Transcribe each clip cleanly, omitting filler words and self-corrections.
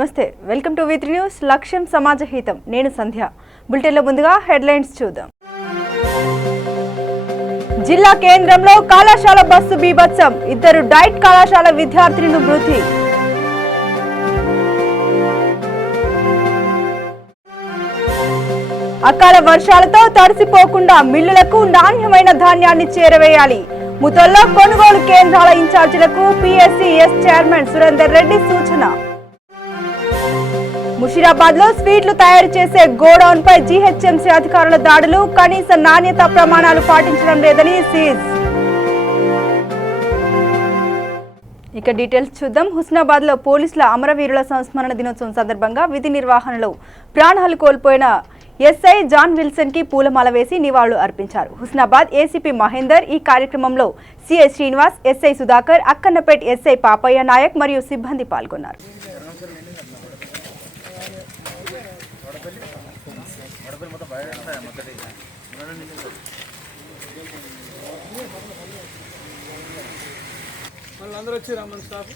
నమస్తే welcome to వి3 news లక్ష్యం సమాజ హితం నేను సంధ్య బులెటిన్లో ముందుగా హెడ్లైన్స్ చూద్దాం జిల్లా కేంద్రంలో కళాశాల బస్సు బీభత్సం ఇద్దరు డైట్ కళాశాల విద్యార్థులను మృతి అకాల వర్షాలతో తడిసిపోకుండా మిల్లులకు నాణ్యమైన ధాన్యాన్ని చేరవేయాలి ముతల్లో కొనుగోలు కేంద్రాల ఇన్ఛార్జీలకు పిఎస్సిఎస్ చైర్మన్ సురేందర్ రెడ్డి సూచన ముషీరాబాద్ లో స్వీట్లు తయారు చేసే గోడౌన్ పై జీహెచ్ఎంసీ అధికారుల దాడులు కనీస నాణ్యత ప్రమాణాలు పాటించడం లేదని సీజ్ ఇక డీటెయిల్స్ చూద్దాం. హుస్నాబాద్ లో పోలీసుల అమరవీరుల సంస్మరణ దినోత్సవం సందర్భంగా విధి నిర్వహణలో ప్రాణాలు కోల్పోయిన ఎస్ఐ జాన్ విల్సన్ కి పూలమాల వేసి నివాళులు అర్పించారు. హుస్నాబాద్ ఏసీపీ మహేందర్, ఈ కార్యక్రమంలో CI Srinivas, SI Sudhakar, Akkannapet SI Papaiah Naik మరియు సిబ్బంది పాల్గొన్నారు. అందరూ వచ్చి రమ్మని స్టాఫ్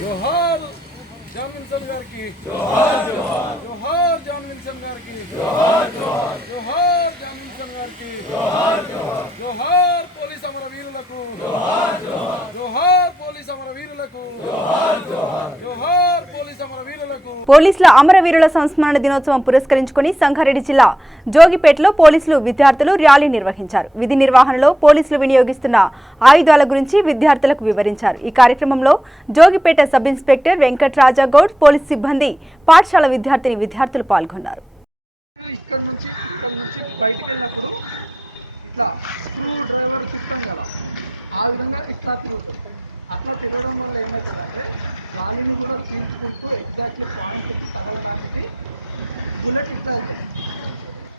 జోహార్ జాన్ విల్సన్ గారికి జోహార్ జోహార్ జోహార్ జాన్ విల్సన్ గారికి జోహార్ జోహార్ జోహార్ జాన్ విల్సన్ గారికి జోహార్ జోహార్ జోహార్ పోలీస్ అమరవీరులకు జోహార్ జోహార్ జోహార్ పోలీస్ అమరవీరులకు జోహార్ జోహార్ జోహార్ పోలీస్ అమరవీరులకు. పోలీసుల అమరవీరుల సంస్మరణ దినోత్సవం పురస్కరించుకుని సంగారెడ్డి జిల్లా జోగిపేటలో పోలీసులు విద్యార్థులు ర్యాలీ నిర్వహించారు. విధి నిర్వహణలో పోలీసులు వినియోగిస్తున్న ఆయుధాల గురించి విద్యార్థులకు వివరించారు. ఈ కార్యక్రమంలో Jogipet sub inspector Venkatraja Goud, police సిబ్బంది, పాఠశాల విద్యార్థులు పాల్గొన్నారు.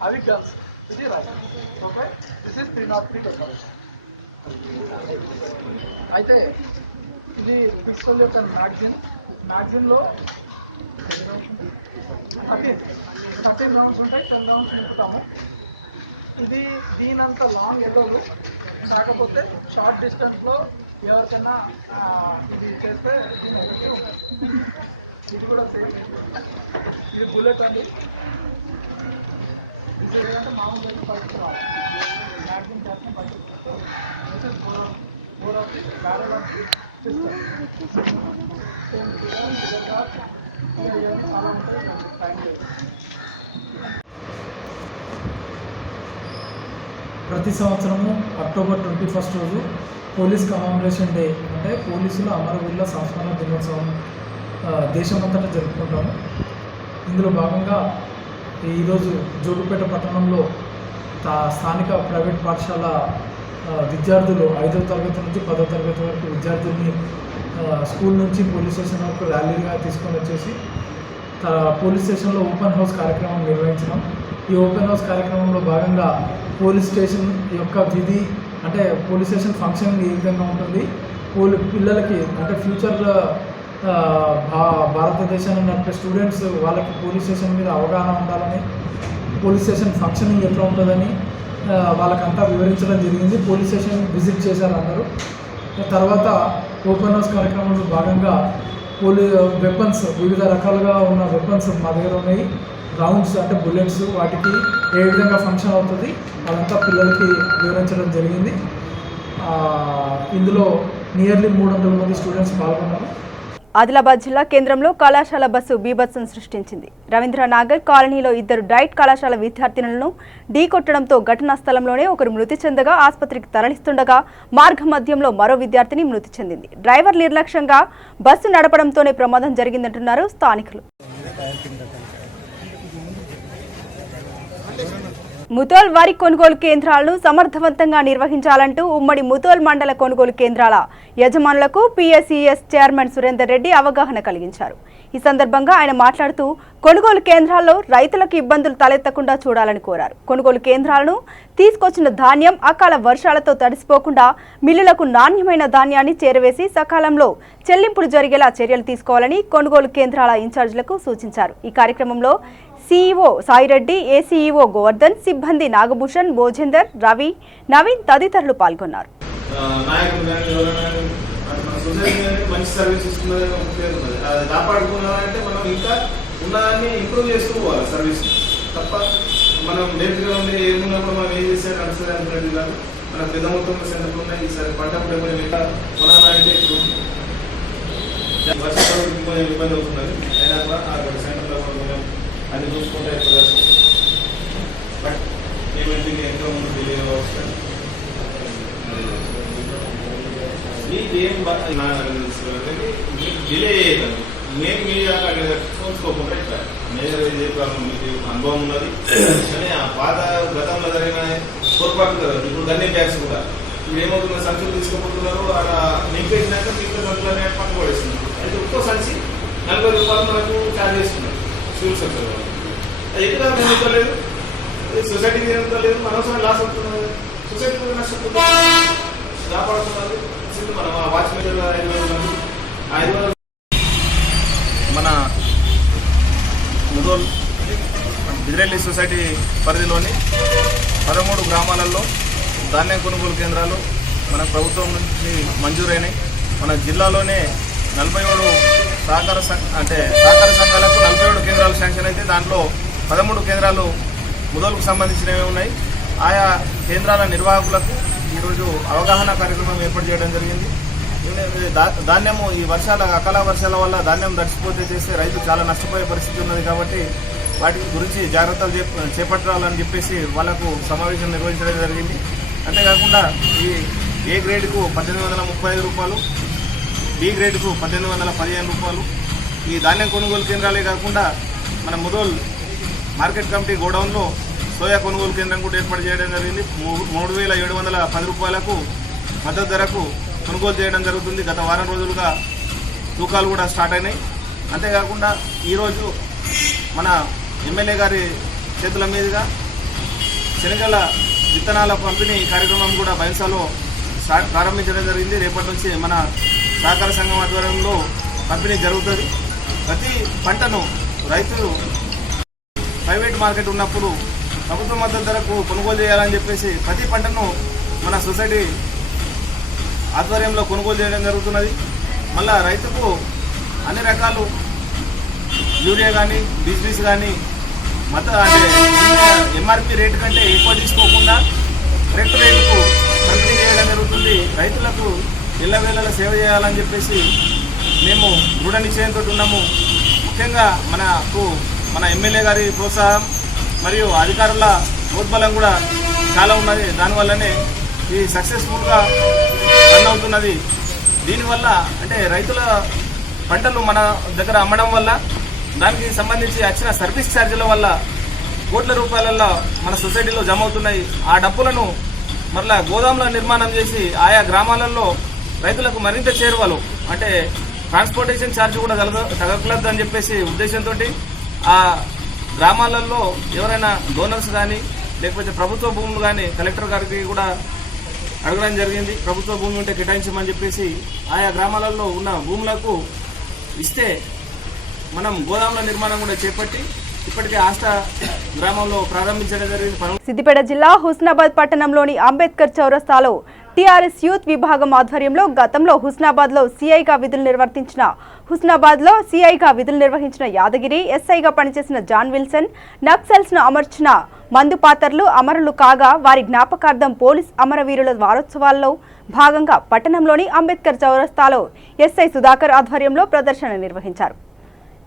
అవి గర్ల్స్ ఇది right. Okay, this is 303 decoration. అయితే ఇది పిస్టల్ యొక్క మ్యాగజిన్లో 13 రౌండ్స్ ఉంటాయి. 10 రౌండ్స్ నింపుతాము. ఇది దీనంత లాంగ్ ఎల్లోలు, కాకపోతే షార్ట్ డిస్టెన్స్లో ఎవరికైనా ఇది చేస్తే ఇది కూడా సేమ్. ఇది బుల్లెట్ అండి. ఏంటంటే మామూలు బయటకు రావాలి, మ్యాగ్జిన్ చేస్తే బయటకు four of the barrel of system చాలా ఉంటుంది. టైం లేదు. ప్రతి సంవత్సరము అక్టోబర్ 21 రోజు పోలీస్ కమామరేషన్ డే, అంటే పోలీసుల అమరవీరుల సంస్మరణ దినోత్సవం దేశమంతటా జరుపుకుంటాము. ఇందులో భాగంగా ఈరోజు జోగిపేట పట్టణంలో స్థానిక ప్రైవేట్ పాఠశాల విద్యార్థులు 5వ తరగతి నుంచి 10వ తరగతి వరకు విద్యార్థుల్ని స్కూల్ నుంచి పోలీస్ స్టేషన్ వరకు ర్యాలీగా తీసుకొని వచ్చేసి పోలీస్ స్టేషన్లో ఓపెన్ హౌస్ కార్యక్రమం నిర్వహించినాం. ఈ ఓపెన్ హౌస్ కార్యక్రమంలో భాగంగా పోలీస్ స్టేషన్ యొక్క విధి, అంటే పోలీస్ స్టేషన్ ఫంక్షన్ ఏ విధంగా ఉంటుంది, పిల్లలకి అంటే ఫ్యూచర్ భారతదేశాన్ని నడిపే స్టూడెంట్స్ వాళ్ళకి పోలీస్ స్టేషన్ మీద అవగాహన ఉండాలని, పోలీస్ స్టేషన్ ఫంక్షనింగ్ ఎట్లా ఉంటుందని వాళ్ళకంతా వివరించడం జరిగింది. పోలీస్ స్టేషన్ విజిట్ చేశారు అందరూ. తర్వాత ఓపెన్ హౌస్ కార్యక్రమంలో భాగంగా వెపన్స్, వివిధ రకాలుగా ఉన్న వెపన్స్ మా దగ్గర ఉన్నాయి. రౌండ్స్ అంటే బుల్లెట్స్, వాటికి ఏ విధంగా ఫంక్షన్ అవుతుంది అదంతా పిల్లలకి వివరించడం జరిగింది. ఇందులో నియర్లీ 300 మంది స్టూడెంట్స్ పాల్గొన్నారు. ఆదిలాబాద్ జిల్లా కేంద్రంలో కళాశాల బస్సు బీభత్సం సృష్టించింది. రవీంద్రనగర్ కాలనీలో ఇద్దరు డైట్ కళాశాల విద్యార్థినులను ఢీకొట్టడంతో ఘటనా స్థలంలోనే ఒకరు మృతి చెందగా ఆసుపత్రికి తరలిస్తుండగా మార్గ మధ్యంలో మరో విద్యార్థిని మృతి చెందింది. డ్రైవర్ నిర్లక్ష్యంగా బస్సు నడపడంతోనే ప్రమాదం జరిగిందంటున్నారు స్థానికులు. ముతోల్ వరి కొనుగోలు కేంద్రాలను సమర్థవంతంగా నిర్వహించాలంటూ ఉమ్మడి ముతోల్ మండల కొనుగోలు కేంద్రాల యజమానులకు పిఎస్ఈఎస్ చైర్మన్ సురేందర్ రెడ్డి అవగాహన కలిగించారు. ఈ సందర్భంగా ఆయన మాట్లాడుతూ కొనుగోలు కేంద్రాల్లో రైతులకు ఇబ్బందులు తలెత్తకుండా చూడాలని కోరారు. కొనుగోలు కేంద్రాలను తీసుకొచ్చిన ధాన్యం అకాల వర్షాలతో తడిసిపోకుండా మిల్లులకు నాణ్యమైన ధాన్యాన్ని చేరవేసి సకాలంలో చెల్లింపులు జరిగేలా చర్యలు తీసుకోవాలని కొనుగోలు కేంద్రాల ఇన్ఛార్జీలకు సూచించారు. ఈ కార్యక్రమంలో సిఇఓ సాయిరెడ్డి, ఏసీఈఓ గోవర్ధన్, సిబ్బంది నాగభూషణ్, భోజేందర్, రవి, నవీన్ తదితరులు పాల్గొన్నారు. మంచి సర్వీస్ ఇస్తున్నది ఒక పేరు ఉన్నది. అది కాపాడుకున్నామంటే మనం ఇంకా ఉన్నదాన్ని ఇంప్రూవ్ చేసుకోవాలి సర్వీస్ తప్ప మనం లేట్గా ఉండి ఏమున్నప్పుడు మనం ఏం చేస్తే నడుస్తుంది అనుకునేది కాదు. మనకు పెద్ద మొత్తంలో సెంటర్లు ఉన్నాయి. ఈసారి పంట కొనాలంటే ఇప్పుడు వర్షాకాలం కొంచెం ఇబ్బంది అవుతున్నది. అయినా కూడా ఆ సెంటర్లో కొంచెం అది చూసుకుంటే బట్ పేమెంట్కి ఎంతో ముందు డిలే అవసరం. మీకేం డిలే అయ్యేది మేము మీ చూసుకోకుండా ఇట్లా మేజర్ మీకు అనుభవం ఉన్నది. కానీ ఆ పాత గతంలో జరిగిన పొరపాటు కదా. ఇప్పుడు గన్నీ బ్యాగ్స్ కూడా ఇప్పుడు ఏమవుతున్న సంచులు తీసుకోబోతున్నారు. అలా నింపేసినాక మీకు సంచులు పక్కన పడేస్తున్నారు. అయితే ఒక్కో సంచి 40 రూపాయలు మనకు ఛార్జ్ చేస్తున్నారు సివిల్ సెక్టర్ వాళ్ళు. అది ఎక్కడ నింపుతలేదు, సొసైటీకి నింపుతలేదు, అనవసరం లాస్ అవుతున్నది. సొసైటీ కూడా నష్టపోతుంది. కాపాడుతున్నారు మనం ఆ వాచ్మెన్ 500 మన ముదోల్ బిజిరెల్లి సొసైటీ పరిధిలోని 13 గ్రామాలలో ధాన్యం కొనుగోలు కేంద్రాలు మన ప్రభుత్వం నుంచి మంజూరైనాయి. మన జిల్లాలోనే 47 సహకార సంఘాలకు 47 కేంద్రాలు శాంక్షన్ అయితే దాంట్లో 13 కేంద్రాలు ముదోల్కు సంబంధించినవి ఉన్నాయి. ఆయా కేంద్రాల నిర్వాహకులకు ఈరోజు అవగాహన కార్యక్రమం ఏర్పాటు చేయడం జరిగింది. ధాన్యము ఈ అకాల వర్షాల వల్ల ధాన్యం దడిచిపోతే చేస్తే రైతు చాలా నష్టపోయే పరిస్థితి ఉన్నది. కాబట్టి వాటి గురించి జాగ్రత్తలు చేపట్టాలని చెప్పేసి వాళ్లకు సమావేశం నిర్వహించడం జరిగింది. అంతేకాకుండా ఈ ఏ గ్రేడ్కు 1835 రూపాయలు, బి గ్రేడ్కు 1815 రూపాయలు. ఈ ధాన్యం కొనుగోలు కేంద్రాలే కాకుండా మన ముదోల్ మార్కెట్ కమిటీ గోడౌన్లో సోయా కొనుగోలు కేంద్రం కూడా ఏర్పాటు చేయడం జరిగింది. 3710 రూపాయలకు మద్దతు ధరకు కొనుగోలు చేయడం జరుగుతుంది. గత వారం రోజులుగా తూకాలు కూడా స్టార్ట్ అయినాయి. అంతేకాకుండా ఈరోజు మన ఎమ్మెల్యే గారి చేతుల మీదుగా శనగల విత్తనాల పంపిణీ కార్యక్రమం కూడా బైన్సాలో ప్రారంభించడం జరిగింది. రేపటి నుంచి మన సహకార సంఘం ఆధ్వర్యంలో పంపిణీ జరుగుతుంది. ప్రతి పంటను రైతులు ప్రైవేట్ మార్కెట్ ఉన్నప్పుడు ప్రభుత్వ మద్దతు ధరకు కొనుగోలు చేయాలని చెప్పేసి ప్రతి పంటను మన సొసైటీ ఆధ్వర్యంలో కొనుగోలు చేయడం జరుగుతున్నది. మళ్ళా రైతుకు అన్ని రకాలు యూరియా కానీ బీస్ కానీ ఎంఆర్పి రేటు కంటే ఎక్కువ తీసుకోకుండా కరెక్ట్ రేటుకు పంపిణీ చేయడం జరుగుతుంది. రైతులకు ఎల్లవేళలా సేవ చేయాలని చెప్పేసి మేము దృఢ నిశ్చయంతో ఉన్నాము. ముఖ్యంగా మన ఎమ్మెల్యే గారి ప్రోత్సాహం మరియు అధికారుల ప్రోద్బలం కూడా చాలా ఉన్నది. దానివల్లనే ఇది సక్సెస్ఫుల్గా రన్ అవుతున్నది. దీనివల్ల అంటే రైతుల పంటలు మన దగ్గర అమ్మడం వల్ల దానికి సంబంధించి వచ్చిన సర్వీస్ ఛార్జీల వల్ల కోట్ల రూపాయలలో మన సొసైటీలో జమ అవుతున్నాయి. ఆ డబ్బులను మరలా గోదాంలో నిర్మాణం చేసి ఆయా గ్రామాలలో రైతులకు మరింత చేరువలు అంటే ట్రాన్స్పోర్టేషన్ ఛార్జ్ కూడా తగ్గకూడదు అని చెప్పేసి ఉద్దేశంతో ఆ గ్రామాలలో ఎవరైనా డోనర్స్ కానీ లేకపోతే ప్రభుత్వ భూములు కానీ కలెక్టర్ గారికి కూడా అడగడం జరిగింది. ప్రభుత్వ భూమి ఉంటే కేటాయించమని చెప్పేసి ఆయా గ్రామాలలో ఉన్న భూములకు ఇస్తే మనం గోదాముల నిర్మాణం కూడా చేపట్టి ఇప్పటికే ఆస్టా గ్రామంలో ప్రారంభించడం జరిగింది. సిద్దిపేట జిల్లా హుస్నాబాద్ పట్టణంలోని అంబేద్కర్ చౌరస్తాలో టీఆర్ఎస్ యూత్ విభాగం ఆధ్వర్యంలో గతంలో హుస్నాబాద్లో సీఐగా విధులు నిర్వహించిన యాదగిరి, ఎస్ఐగా పనిచేసిన జాన్ విల్సన్, నక్సల్స్ను అమర్చిన మందు పాత్రలు అమరులు కాగా వారి జ్ఞాపకార్థం పోలీస్ అమరవీరుల వారోత్సవాల్లో భాగంగా పట్టణంలోని అంబేద్కర్ చౌరస్తాలో ఎస్ఐ సుధాకర్ ఆధ్వర్యంలో ప్రదర్శన నిర్వహించారు.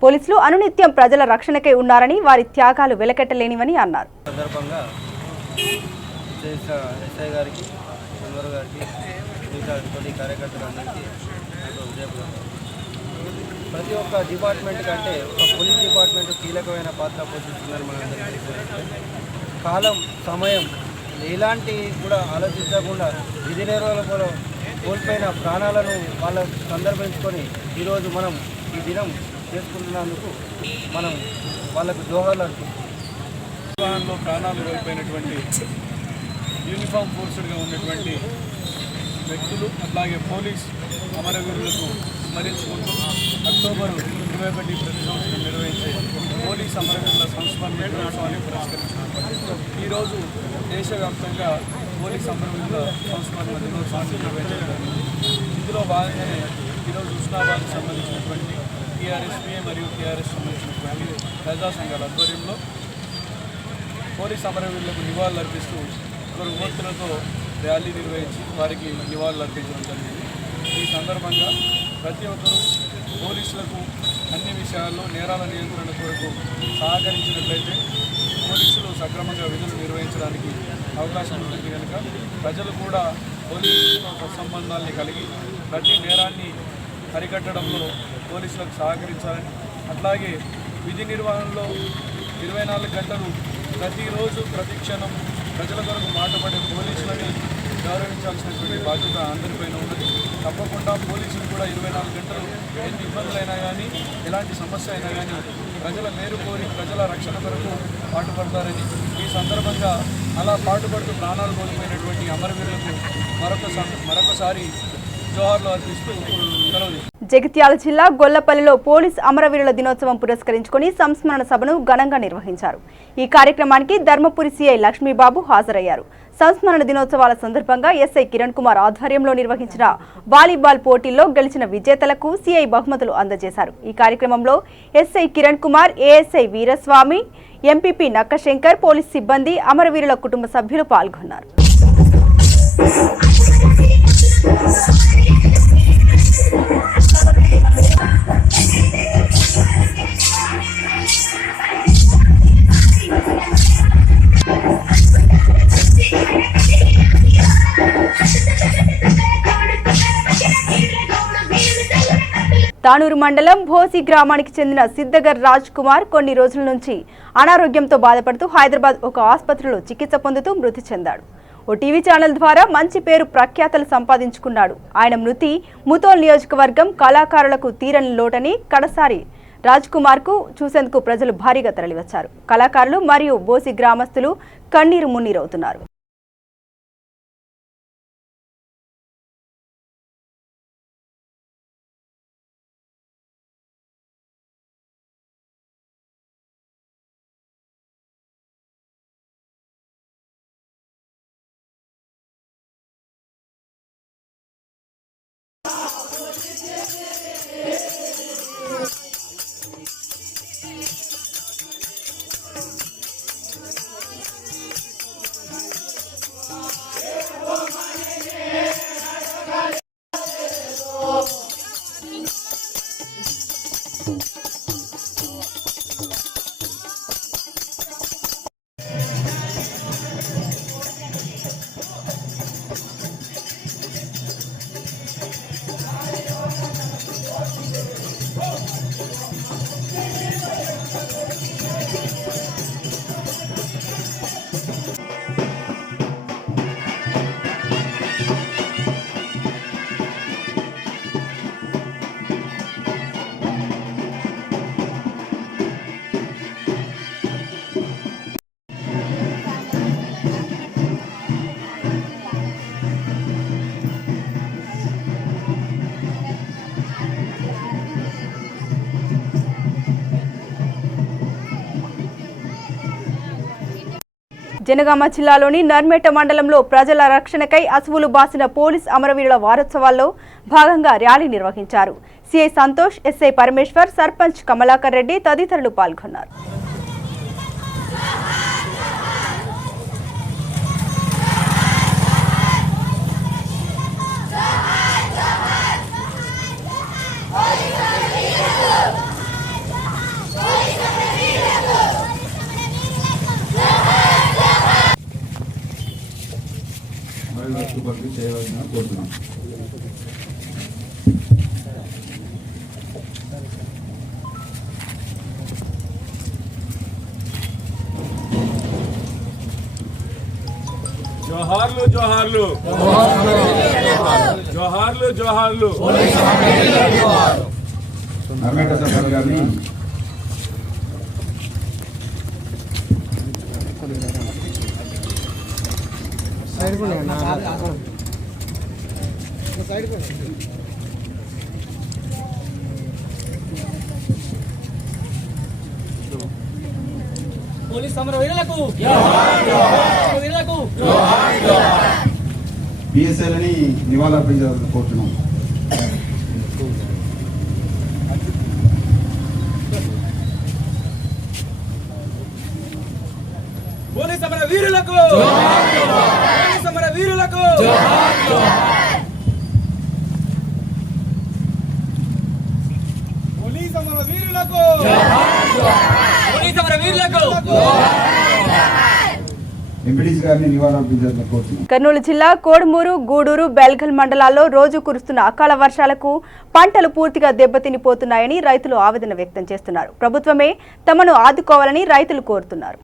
పోలీసులు అనునిత్యం ప్రజల రక్షణకై ఉన్నారని, వారి త్యాగాలు వెలకట్టలేనివని అన్నారు. ప్రతి ఒక్క డిపార్ట్మెంట్ కంటే ఒక పోలీస్ డిపార్ట్మెంట్ కీలకమైన పాత్ర పోషిస్తుందని మనందరికీ కాలం సమయం ఎలాంటి కూడా ఆలోచించకుండా విధి నిర్వహణలో కోల్పోయిన ప్రాణాలను వాళ్ళ సందర్భించుకొని ఈరోజు మనం ఈ దినం చేసుకుంటున్నందుకు మనం వాళ్ళకు జోహార్లు నిర్వహణలో ప్రాణాలు కోల్పోయినటువంటి యూనిఫామ్ ఫోర్స్డ్గా ఉన్నటువంటి వ్యక్తులు అట్లాగే పోలీస్ అమరవీరులకు స్మరించుకుంటూ అక్టోబర్ 21 ప్రతి సంవత్సరం నిర్వహించే పోలీస్ అమరవీరుల సంస్మరణ దినోత్సవాన్ని పురస్కరించుకుంటారు. ఈరోజు దేశవ్యాప్తంగా పోలీస్ అమరవీరుల సంస్మరణ దినోత్సవాన్ని నిర్వహించడం. ఇందులో భాగంగానే ఈరోజు హుస్నాబాద్కు సంబంధించినటువంటి టీఆర్ఎస్పీఏ మరియు టీఆర్ఎస్ సంబంధించినటువంటి ప్రజా సంఘాల ఆధ్వర్యంలో పోలీస్ అమరవీరులకు నివాళులు అర్పిస్తూ ఒకరు విమర్శలతో ర్యాలీ నిర్వహించి వారికి నివాళులు అర్పించడం జరిగింది. ఈ సందర్భంగా ప్రతి ఒక్కరూ పోలీసులకు అన్ని విషయాల్లో నేరాల నియంత్రణ కొరకు సహకరించినట్లయితే పోలీసులు సక్రమంగా విధులు నిర్వహించడానికి అవకాశం ఉంటుంది కనుక ప్రజలు కూడా పోలీసులతో సంబంధాన్ని కలిగి ప్రతి నేరాన్ని అరికట్టడంలో పోలీసులకు సహకరించాలని, అట్లాగే విధి నిర్వహణలో 24 గంటలు ప్రతిరోజు ప్రతి క్షణం ప్రజల కొరకు మాటపడే పోలీసులని గౌరవించాల్సినటువంటి బాధ్యత అందరిపైన ఉన్నది. తప్పకుండా పోలీసులు కూడా 24 గంటలు ఎన్ని ఇబ్బందులైనా కానీ ఎలాంటి సమస్య అయినా కానీ ప్రజల మేలు కోరి ప్రజల రక్షణ కొరకు పాటుపడతారని, ఈ సందర్భంగా అలా పాటుపడుతూ ప్రాణాలు కోల్పోయినటువంటి అమరవీరులకు మరొకసారి జోహార్లు అర్పిస్తూ సెలవు. జగిత్యాల జిల్లా గొల్లపల్లిలో పోలీస్ అమరవీరుల దినోత్సవం పురస్కరించుకొని సంస్మరణ సభను ఘనంగా నిర్వహించారు. ఈ కార్యక్రమానికి ధర్మపురి సిఐ లక్ష్మీబాబు హాజరయ్యారు. సంస్మరణ దినోత్సవాల సందర్భంగా ఎస్ఐ కిరణ్ కుమార్ ఆధ్వర్యంలో నిర్వహించిన వాలీబాల్ పోటీల్లో గెలిచిన విజేతలకు సిఐ బహుమతులు అందజేశారు. ఈ కార్యక్రమంలో SI Kiran Kumar, ASI Veeraswamy, MPP Nakka Shankar, police సిబ్బంది, అమరవీరుల కుటుంబ సభ్యులు పాల్గొన్నారు. తానూరు మండలం భోసి గ్రామానికి చెందిన సిద్ధగర్ రాజ్ కుమార్ కొన్ని రోజుల నుంచి అనారోగ్యంతో బాధపడుతూ హైదరాబాద్ ఒక ఆసుపత్రిలో చికిత్స పొందుతూ మృతి చెందాడు. ఓ టీవీ ఛానల్ ద్వారా మంచి పేరు ప్రఖ్యాతలు సంపాదించుకున్నాడు. ఆయన మృతి ముతోల్ నియోజకవర్గం కళాకారులకు తీరని లోటని కడసారి రాజ్ కుమార్ కు చూసేందుకు ప్రజలు భారీగా తరలివచ్చారు. కళాకారులు మరియు బోసి గ్రామస్తులు కన్నీరు మున్నీరవుతున్నారు. జనగామ జిల్లాలోని నర్మేట మండలంలో ప్రజల రక్షణకై అసువులు బాసిన పోలీస్ అమరవీరుల వారోత్సవాల్లో భాగంగా ర్యాలీ నిర్వహించారు. సిఐ సంతోష్, ఎస్ఐ పరమేశ్వర్, సర్పంచ్ కమలాకర్ రెడ్డి తదితరులు పాల్గొన్నారు. చేయవలసిన కోరుతున్నాం. జోహార్లు జోహార్లు జోహార్లు జోహార్లు. పోలీస్ సమరవీరులకు బిఎస్ఎల్ని నివాళులర్పించాలని కోరుతున్నాం. పోలీస్ సమరవీరులకు పోలీస్ సమరవీరులకు పోలీస్ సమరవీరులకు పోలీస్ సమరవీరులకు ఎంపీడీసీ గారిని నివాళులర్పించాలని కోరుతున్నాం. కర్నూలు జిల్లా కోడుమూరు, గూడూరు, బెల్గల్ మండలాల్లో రోజు కురుస్తున్న అకాల వర్షాలకు పంటలు పూర్తిగా దెబ్బతినిపోతున్నాయని రైతులు ఆవేదన వ్యక్తం చేస్తున్నారు. ప్రభుత్వమే తమను ఆదుకోవాలని రైతులు కోరుతున్నారు.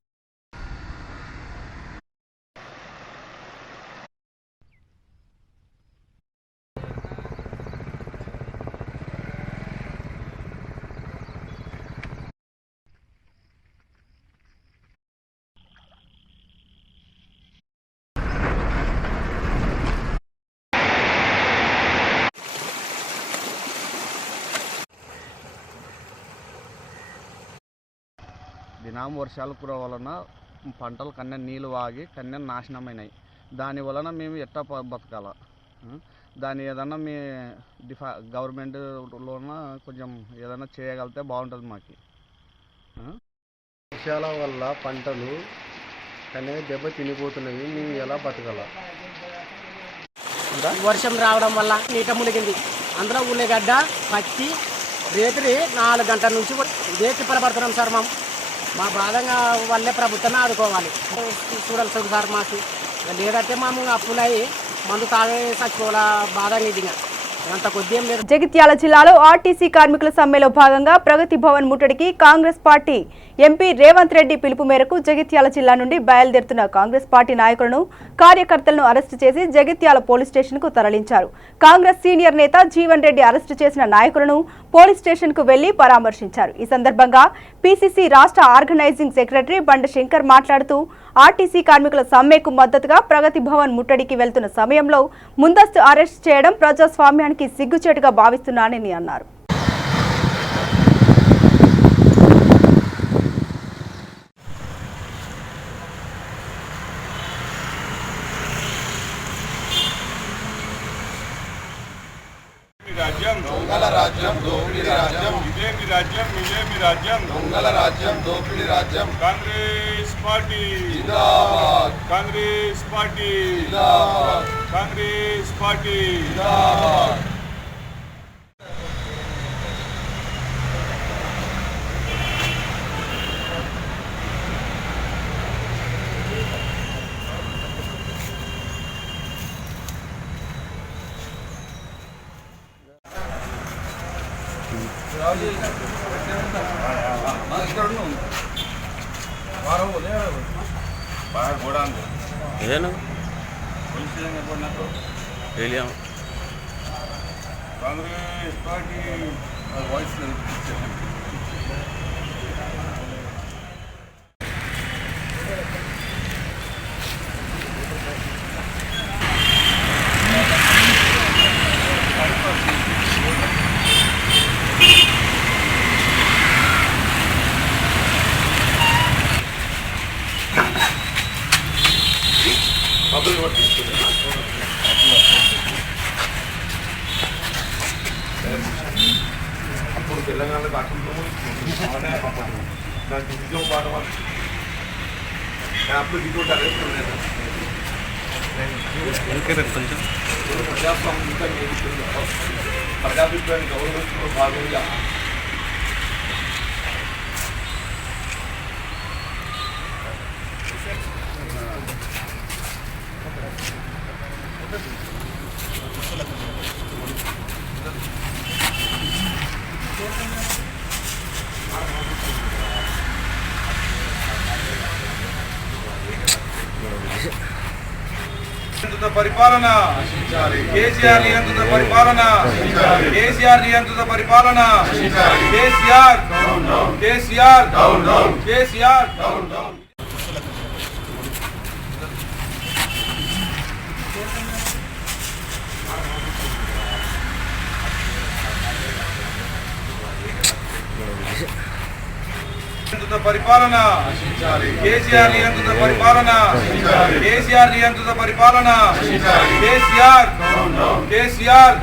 దినం వర్షాలు కురవ వలన పంటలు కన్నా నీళ్ళు వాగి కన్నా నాశనమైనాయి. దాని వలన మేము ఎట్టా బతకాల? దాని ఏదన్నా మీ గవర్నమెంట్లోన కొంచెం ఏదైనా చేయగలిగితే బాగుంటుంది మాకు. వర్షాల వల్ల పంటలు కన్నా దెబ్బ తినిపోతున్నాయి. మేము ఎలా బతకాల? వర్షం రావడం వల్ల నీట మునిగింది. అందులో ఉల్లిగడ్డ, పత్తి రేత్రి 4 గంటల నుంచి ఇదే తిప్పలపడుతున్నాం సార్. మా బాధంగా వాళ్ళే ప్రభుత్వమే ఆదుకోవాలి. చూడాలి సార్ మాకు. లేదంటే మేము అప్పులయ్యి మందు తాగే చచ్చిపోవాల బాధంగా ఇది అంత కొద్ది ఏం లేదు. జగిత్యాల జిల్లాలో ఆర్టీసీ కార్మికుల సమ్మెలో భాగంగా ప్రగతి భవన్ ముట్టడికి కాంగ్రెస్ పార్టీ ఎంపీ రేవంత్ రెడ్డి పిలుపు మేరకు జగిత్యాల జిల్లా నుండి బయలుదేరుతున్న కాంగ్రెస్ పార్టీ నాయకులను, కార్యకర్తలను అరెస్టు చేసి జగిత్యాల పోలీస్ స్టేషన్ కు తరలించారు. కాంగ్రెస్ సీనియర్ నేత జీవన్ రెడ్డి అరెస్టు చేసిన నాయకులను పోలీస్ స్టేషన్ కు వెళ్లి పరామర్శించారు. ఈ సందర్భంగా పీసీసీ రాష్ట్ర ఆర్గనైజింగ్ సెక్రటరీ బండ శంకర్ మాట్లాడుతూ ఆర్టీసీ కార్మికుల సమ్మెకు మద్దతుగా ప్రగతి భవన్ ముట్టడికి వెళ్తున్న సమయంలో ముందస్తు అరెస్ట్ చేయడం ప్రజాస్వామ్యానికి సిగ్గుచేటుగా భావిస్తున్నానని అన్నారు. రాజ్యం దొంగల రాజ్యం, దోపిడీ రాజ్యం, ఇదే మీ రాజ్యం, ఇదే మీ రాజ్యం, దొంగల రాజ్యం, దోపిడీ రాజ్యం. కాంగ్రెస్ పార్టీ జిందాబాద్, కాంగ్రెస్ పార్టీ జిందాబాద్, కాంగ్రెస్ పార్టీ జిందాబాద్. కాంగ్రెస్ పార్టీ వాయిస్ అప్పుడు తెలంగాణ కాకుండా దానికి ఉద్యోగం పాడవాలి. అప్పుడు దిగుంటే అరెస్ట్ ప్రజాస్వామ్యం ఇంకా నేర్చుకుందో ప్రజాభిప్రాయాన్ని గౌరవించడంలో భాగంగా పరిపాలన కేసీఆర్ నియంత్రిత పరిపాలన కేసీఆర్ నియంత్రిత పరిపాలన కేసీఆర్ కేసీఆర్ కేసీఆర్ పరిపాలన కేసీఆర్ నియంత్రిత పరిపాలన కేసీఆర్ నియంత్రిత పరిపాలన కేసీఆర్ కేసీఆర్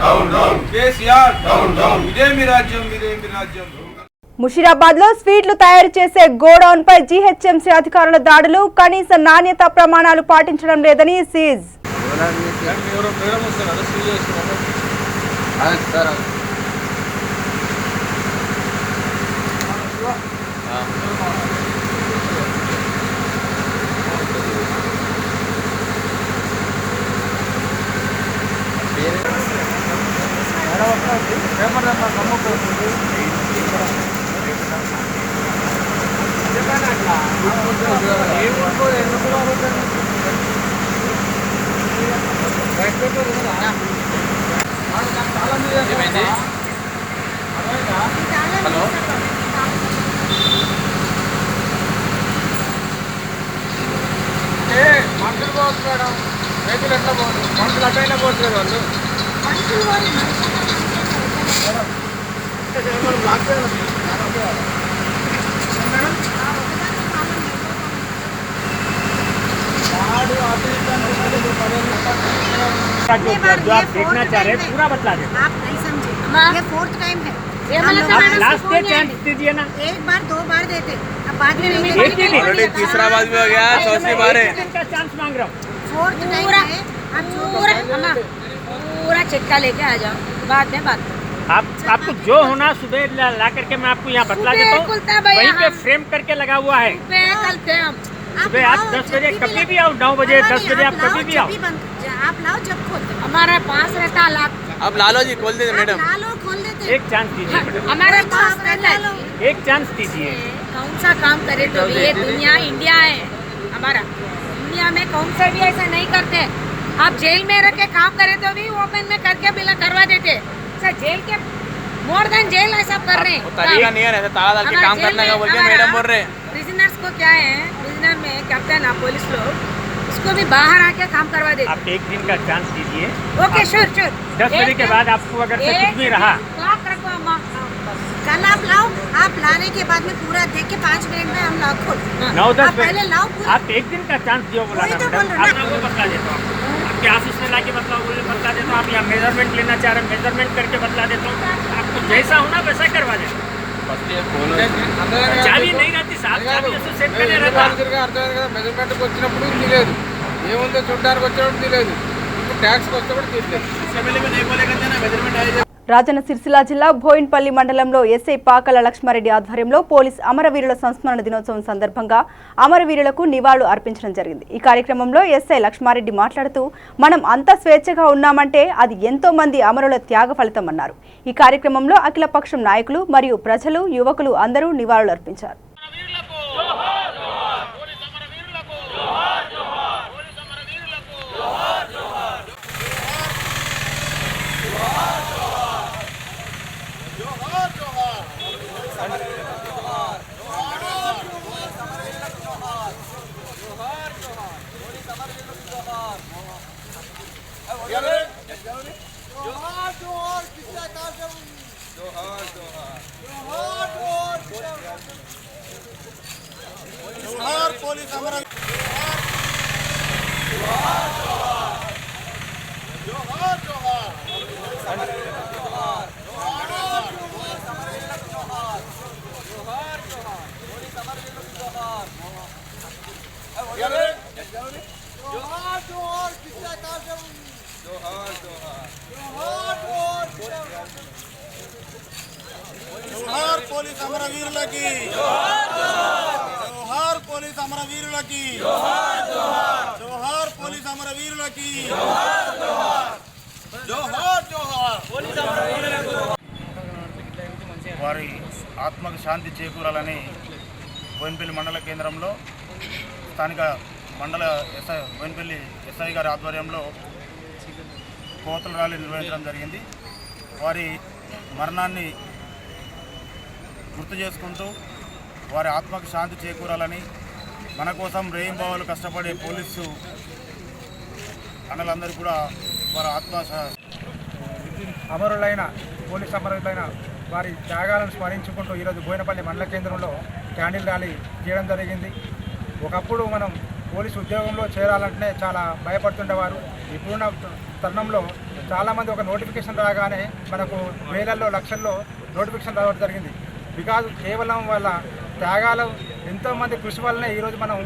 కేసీఆర్ ఇదేమి రాజ్యం ఇదేమి రాజ్యం. ముషీరాబాద్ లో స్వీట్లు తయారు చేసే గోడౌన్ పై జీహెచ్ఎంసీ అధికారుల దాడులు, కనీస నాణ్యత ప్రమాణాలు పాటించడం లేదని సీజ్. హలో మనుషులు పోవచ్చు మేడం, రైతులు ఎట్లా పోదు, మనుషులు అట్టయినా పోతుంది వాళ్ళు. जो आप देखना चाह रहे हैं पूरा बतला दें. आप नहीं समझे, ये फोर्थ टाइम है. आप लास्ट डे चांस दीजिए ना. एक बार दो बार देते, अब बाद में नहीं ऑलरेडी तीसरा बार भी हो गया, चौथी बार है. का चांस मांग रहा हूँ. फोर्थ टाइम है. आप पूरा चिट्ठा लेके आ जाओ, बाद में बात करो. आपको जो होना सुबह ला करके मैं आपको यहाँ बतला देता हूँ. वहीं पे फ्रेम करके लगा हुआ है. सुबह आप 10 बजे कभी भी आओ, 9 बजे 10 बजे आप कभी भी आओ. आप लाओ जब खोलते, हमारे पास रहता लाख. अब लालो जी खोल दीजिए मैडम. लालो खोल देते. एक चांस दीजिए मैडम, हमारे पास रहता है. एक चांस दीजिए. कौन सा काम करे तो भी ये दुनिया इंडिया है हमारा. इंडिया में कौन सा भी ऐसा नहीं करते. आप जेल में रख के काम करे तो भी ओपन में करके बिल करवा देते. सर जेल के मोर देन जेल ऐसा कर रहे हैं. तरीका नहीं है, ताला डाल के काम करने का बोल के मैडम बोल रहे हैं. प्रिजनर्स को क्या है, प्रिजनर में करते हैं ना पुलिस लोग, उसको भी बाहर आके काम करवा देते. आप एक दिन का चांस दीजिए. Okay sure sure. 10 बजे के बाद आपको अगर से कुछ भी रहा, कल आप लाओ. आप लाने के बाद में पूरा देख के 5 मिनट में हम लॉक खोलते हैं. 9-10 पहले लाओ पूरा. आप एक दिन का चांस दियो बोला वही ना तो मैडम. बोल रहा हूं. आपको बतला देता हूँ. आपके ऑफिस में लाके बतला देता हूँ. आप यहाँ मेजरमेंट लेना चाह रहे हैं, मेजरमेंट करके बतला देता हूँ. आपको जैसा होना वैसा करवा देता हूँ. चाबी नहीं रहती साहब, चाबी ऐसे सेट करने रहता. అర్థమైంది కదా, మెజర్మెంట్కి వచ్చినప్పుడు తీయలేదు, ఏముందో చూడడానికి వచ్చినప్పుడు తీయలేదు, ఇప్పుడు ట్యాక్స్కి వచ్చినప్పుడు తీయలేదు. రాజన్న సిరిసిల్ల జిల్లా బోయిన్పల్లి మండలంలో ఎస్ఐ పాకల లక్ష్మారెడ్డి ఆధ్వర్యంలో పోలీస్ అమరవీరుల సంస్మరణ దినోత్సవం సందర్భంగా అమరవీరులకు నివాళులు అర్పించడం జరిగింది. ఈ కార్యక్రమంలో ఎస్ఐ లక్ష్మారెడ్డి మాట్లాడుతూ, మనం అంత స్వేచ్ఛగా ఉన్నామంటే అది ఎంతో మంది అమరుల త్యాగ ఫలితమన్నారు. ఈ కార్యక్రమంలో అఖిలపక్షం నాయకులు మరియు ప్రజలు, యువకులు అందరూ నివాళులు అర్పించారు. జోహార్ పోలీస్ అమరవీరులకి, జోహార్ పోలీస్ అమరవీరులకి, జోహార్ పోలీస్ అమరవీరులకి, జోహార్ జోహార్. వారి ఆత్మకు శాంతి చేకూరాలని బోయిన్పల్లి మండల కేంద్రంలో స్థానిక మండల ఎస్ఐ బోయిన్పల్లి ఎస్ఐ గారి ఆధ్వర్యంలో కోతల ర్యాలీ నిర్వహించడం జరిగింది. వారి మరణాన్ని గుర్తు చేసుకుంటూ వారి ఆత్మకు శాంతి చేకూరాలని, మన కోసం రేయింబావులు కష్టపడే పోలీసు అన్నలందరూ కూడా వారి ఆత్మ అమరులైన పోలీస్ అమరులైన వారి త్యాగాలను స్మరించుకుంటూ ఈరోజు బోయినపల్లి మండల కేంద్రంలో క్యాండిల్ ర్యాలీ చేయడం జరిగింది. ఒకప్పుడు మనం పోలీసు ఉద్యోగంలో చేరాలంటేనే చాలా భయపడుతుండేవారు. ఇప్పుడున్న తరుణంలో చాలామంది ఒక నోటిఫికేషన్ రాగానే మనకు వేలల్లో లక్షల్లో నోటిఫికేషన్ రావడం జరిగింది. బికాజ్ కేవలం వాళ్ళ త్యాగాలు ఎంతోమంది కృషి వల్లనే ఈరోజు మనం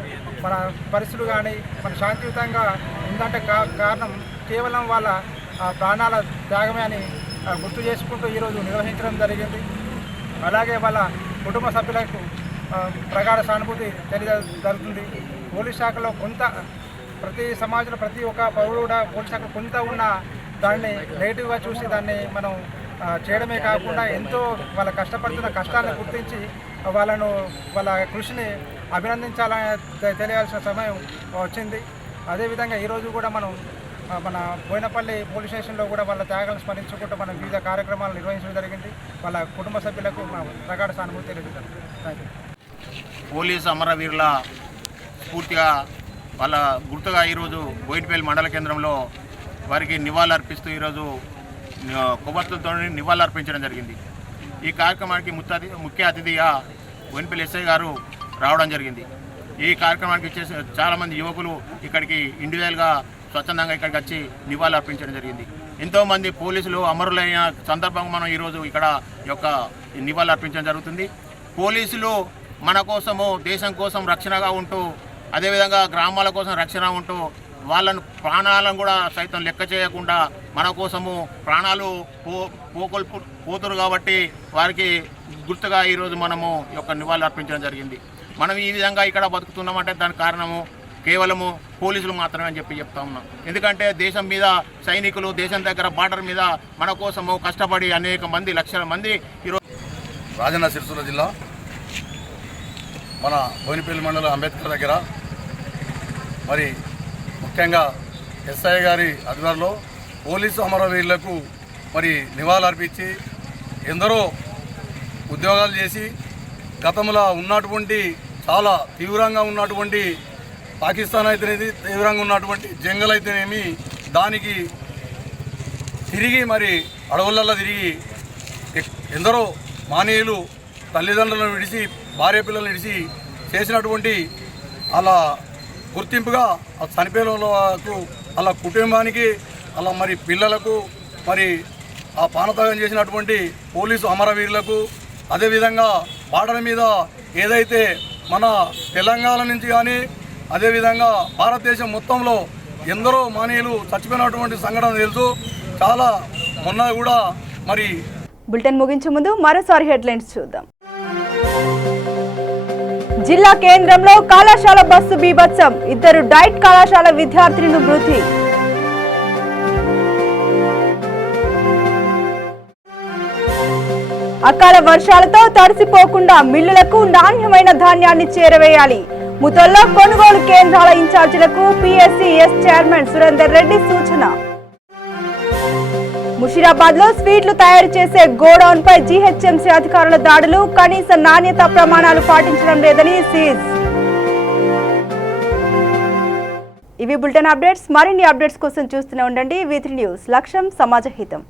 మన పరిస్థితులు కానీ మన శాంతియుతంగా ఉందంటే కారణం కేవలం వాళ్ళ ప్రాణాల త్యాగమే అని గుర్తు చేసుకుంటూ ఈరోజు నిర్వహించడం జరిగింది. అలాగే వాళ్ళ కుటుంబ సభ్యులకు ప్రగాఢ సానుభూతి తెలియజరుగుతుంది. పోలీస్ శాఖలో కొంత ప్రతి సమాజంలో ప్రతి ఒక్క పౌరుడు కూడా పోలీస్ శాఖలో కొంత ఉన్న దాన్ని నెగిటివ్గా చూసి దాన్ని మనం చేయడమే కాకుండా ఎంతో వాళ్ళ కష్టపడుతున్న కష్టాలను గుర్తించి వాళ్ళ కృషిని అభినందించాలని తెలియాల్సిన సమయం వచ్చింది. అదేవిధంగా ఈరోజు కూడా మనం మన బోయినపల్లి పోలీస్ స్టేషన్లో కూడా వాళ్ళ త్యాగాలను స్మరించుకుంటూ మనం వివిధ కార్యక్రమాలు నిర్వహించడం జరిగింది. వాళ్ళ కుటుంబ సభ్యులకు ప్రగాఢ సానుభూతి తెలియజేస్తాం. Thank you. పోలీసు అమరవీరుల స్ఫూర్తిగా వాళ్ళ గుర్తుగా ఈరోజు బోయినపల్లి మండల కేంద్రంలో వారికి నివాళులర్పిస్తూ ఈరోజు కొవ్వొత్తులతో నివాళులర్పించడం జరిగింది. ఈ కార్యక్రమానికి ముఖ్య అతిథిగా బోయినపల్లి ఎస్ఐ గారు రావడం జరిగింది. ఈ కార్యక్రమానికి వచ్చేసి చాలామంది యువకులు ఇక్కడికి ఇండివిజువల్గా స్వచ్ఛందంగా ఇక్కడికి వచ్చి నివాళులు అర్పించడం జరిగింది. ఎంతోమంది పోలీసులు అమరులైన సందర్భంగా మనం ఈరోజు ఇక్కడ యొక్క నివాళులు అర్పించడం జరుగుతుంది. పోలీసులు మన కోసము దేశం కోసం రక్షణగా ఉంటూ, అదేవిధంగా గ్రామాల కోసం రక్షణ ఉంటూ, వాళ్ళను ప్రాణాలను కూడా సైతం లెక్క చేయకుండా మన కోసము ప్రాణాలు పోతురు కాబట్టి వారికి గుర్తుగా ఈరోజు మనము యొక్క నివాళులు అర్పించడం జరిగింది. మనం ఈ విధంగా ఇక్కడ బతుకుతున్నామంటే దానికి కారణము కేవలము పోలీసులు మాత్రమే అని చెప్తా ఉన్నాం. ఎందుకంటే దేశం మీద సైనికులు దేశం దగ్గర బార్డర్ మీద మన కోసము కష్టపడి అనేక మంది లక్షల మంది ఈరోజు రాజన్న సిరిసిల్ల జిల్లా మన బోయినపల్లి మండలం అంబేద్కర్ దగ్గర మరి ముఖ్యంగా ఎస్ఐ గారి ఆధ్వర్యంలో పోలీసు అమరవీరులకు మరి నివాళులు అర్పించి ఎందరో ఉద్యోగాలు చేసి గతంలో ఉన్నటువంటి చాలా తీవ్రంగా ఉన్నటువంటి పాకిస్తాన్ అయితేనేది తీవ్రంగా ఉన్నటువంటి జంగల్ అయితేనేమి దానికి తిరిగి మరి అడవులలో తిరిగి ఎందరో మానీయులు తల్లిదండ్రులను విడిచి భార్య పిల్లలను విడిచి చేసినటువంటి అలా గుర్తింపుగా ఆ చనిపోయిన వాళ్ళకు అలా కుటుంబానికి అలా మరి పిల్లలకు మరి ఆ పానత్యాగం చేసినటువంటి పోలీసు అమరవీరులకు, అదేవిధంగా బార్డర్ మీద ఏదైతే మన తెలంగాణ నుంచి కానీ అదేవిధంగా భారతదేశం మొత్తంలో ఎందరో మానీయులు చచ్చిపోయినటువంటి సంఘటన తెలుసు. చాలా మొన్న కూడా మరి బులెటిన్ ముగించే ముందు మరోసారి హెడ్లైన్స్ చూద్దాం. జిల్లా కేంద్రంలో కళాశాల బస్సు బీభత్సం, 2 డైట్ కళాశాల విద్యార్థులను మృతి. అకాల వర్షాలతో తడిసిపోకుండా మిల్లులకు నాణ్యమైన ధాన్యాన్ని చేరవేయాలి. ముతొల్ల కొనుగోలు కేంద్రాల ఇన్ఛార్జీలకు పిఎస్సిఎస్ చైర్మన్ సురేందర్ రెడ్డి సూచన. ముషీరాబాద్ లో స్వీట్లు తయారు చేసే గోడౌన్ పై జీహెచ్ఎంసీ అధికారుల దాడులు, కనీస నాణ్యత ప్రమాణాలు పాటించడం లేదని సీజ్. ఇవి బులెటిన్ అప్డేట్స్. మరిన్ని అప్డేట్స్ కోసం చూస్తూనే ఉండండి V3 న్యూస్. లక్ష్యం సమాజ హితం.